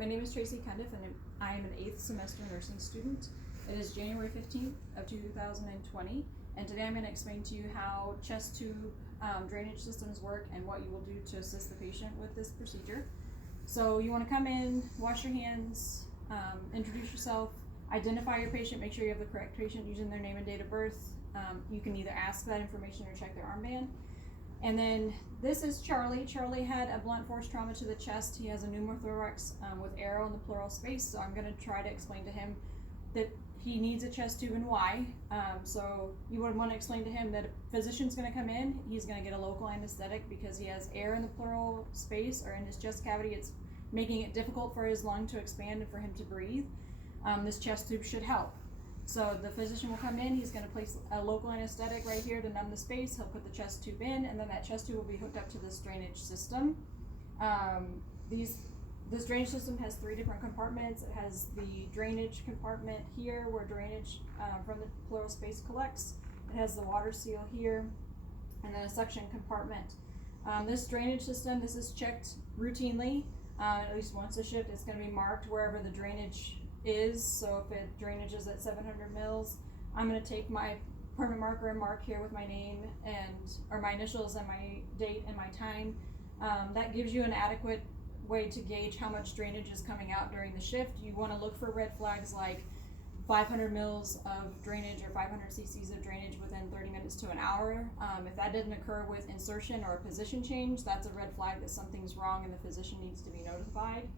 My name is Tracy Cundiff, and I am an 8th semester nursing student. It is January 15th of 2020, and today I'm going to explain to you how chest tube drainage systems work and what you will do to assist the patient with this procedure. So you want to come in, wash your hands, introduce yourself, identify your patient, make sure you have the correct patient using their name and date of birth. You can either ask that information or check their armband. And then this is Charlie. Charlie had a blunt force trauma to the chest. He has a pneumothorax with arrow in the pleural space. So I'm going to try to explain to him that he needs a chest tube and why. So you would want to explain to him that a physician's going to come in. He's going to get a local anesthetic because he has air in the pleural space or in his chest cavity. It's making it difficult for his lung to expand and for him to breathe. This chest tube should help. So the physician will come in, he's going to place a local anesthetic right here to numb the space. He'll put the chest tube in, and then that chest tube will be hooked up to this drainage system. This drainage system has 3 different compartments. It has the drainage compartment here where drainage from the pleural space collects. It has the water seal here, and then a suction compartment. This drainage system, this is checked routinely, at least once a shift. It's going to be marked wherever the drainage is. So if drainage is at 700 mils, I'm going to take my permanent marker and mark here with my name or my initials and my date and my time. That gives you an adequate way to gauge how much drainage is coming out during the shift. You want to look for red flags like 500 mils of drainage or 500 cc's of drainage within 30 minutes to an hour. If that didn't occur with insertion or a position change, that's a red flag that something's wrong and the physician needs to be notified.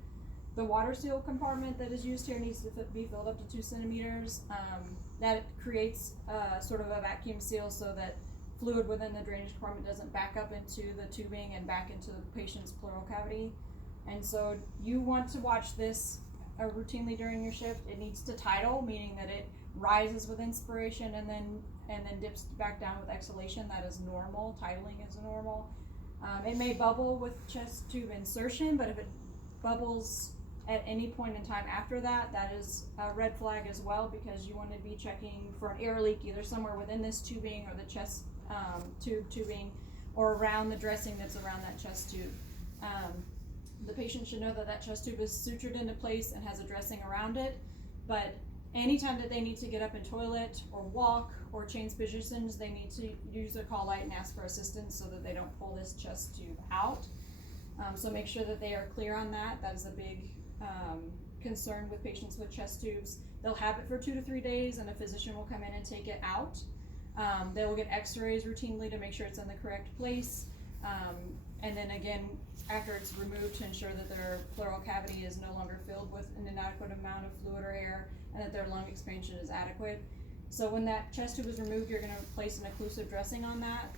The water seal compartment that is used here needs to be filled up to 2 centimeters. That creates sort of a vacuum seal so that fluid within the drainage compartment doesn't back up into the tubing and back into the patient's pleural cavity. And so you want to watch this routinely during your shift. It needs to tidal, meaning that it rises with inspiration and then dips back down with exhalation. That is normal. Tidling is normal. It may bubble with chest tube insertion, but if it bubbles at any point in time after that, that is a red flag as well, because you want to be checking for an air leak either somewhere within this tubing or the chest tubing or around the dressing that's around that chest tube. The patient should know that that chest tube is sutured into place and has a dressing around it, but anytime that they need to get up and toilet or walk or change positions, they need to use their call light and ask for assistance so that they don't pull this chest tube out. So make sure that they are clear on that. That is a big concern with patients with chest tubes. They'll have it for 2 to 3 days, and a physician will come in and take it out. They will get x-rays routinely to make sure it's in the correct place. And then again, after it's removed, to ensure that their pleural cavity is no longer filled with an inadequate amount of fluid or air, and that their lung expansion is adequate. So when that chest tube is removed, you're going to place an occlusive dressing on that.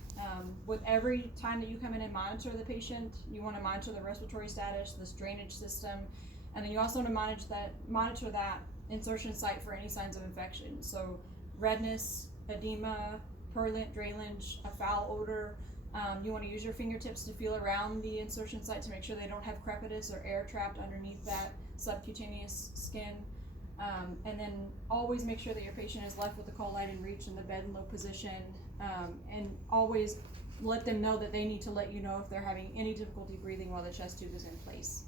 With every time that you come in and monitor the patient, you want to monitor the respiratory status, this drainage system, and then you also want to monitor that insertion site for any signs of infection. So redness, edema, purulent drainage, a foul odor. You want to use your fingertips to feel around the insertion site to make sure they don't have crepitus or air trapped underneath that subcutaneous skin. And then always make sure that your patient is left with the call light in reach in the bed in low position, and always let them know that they need to let you know if they're having any difficulty breathing while the chest tube is in place.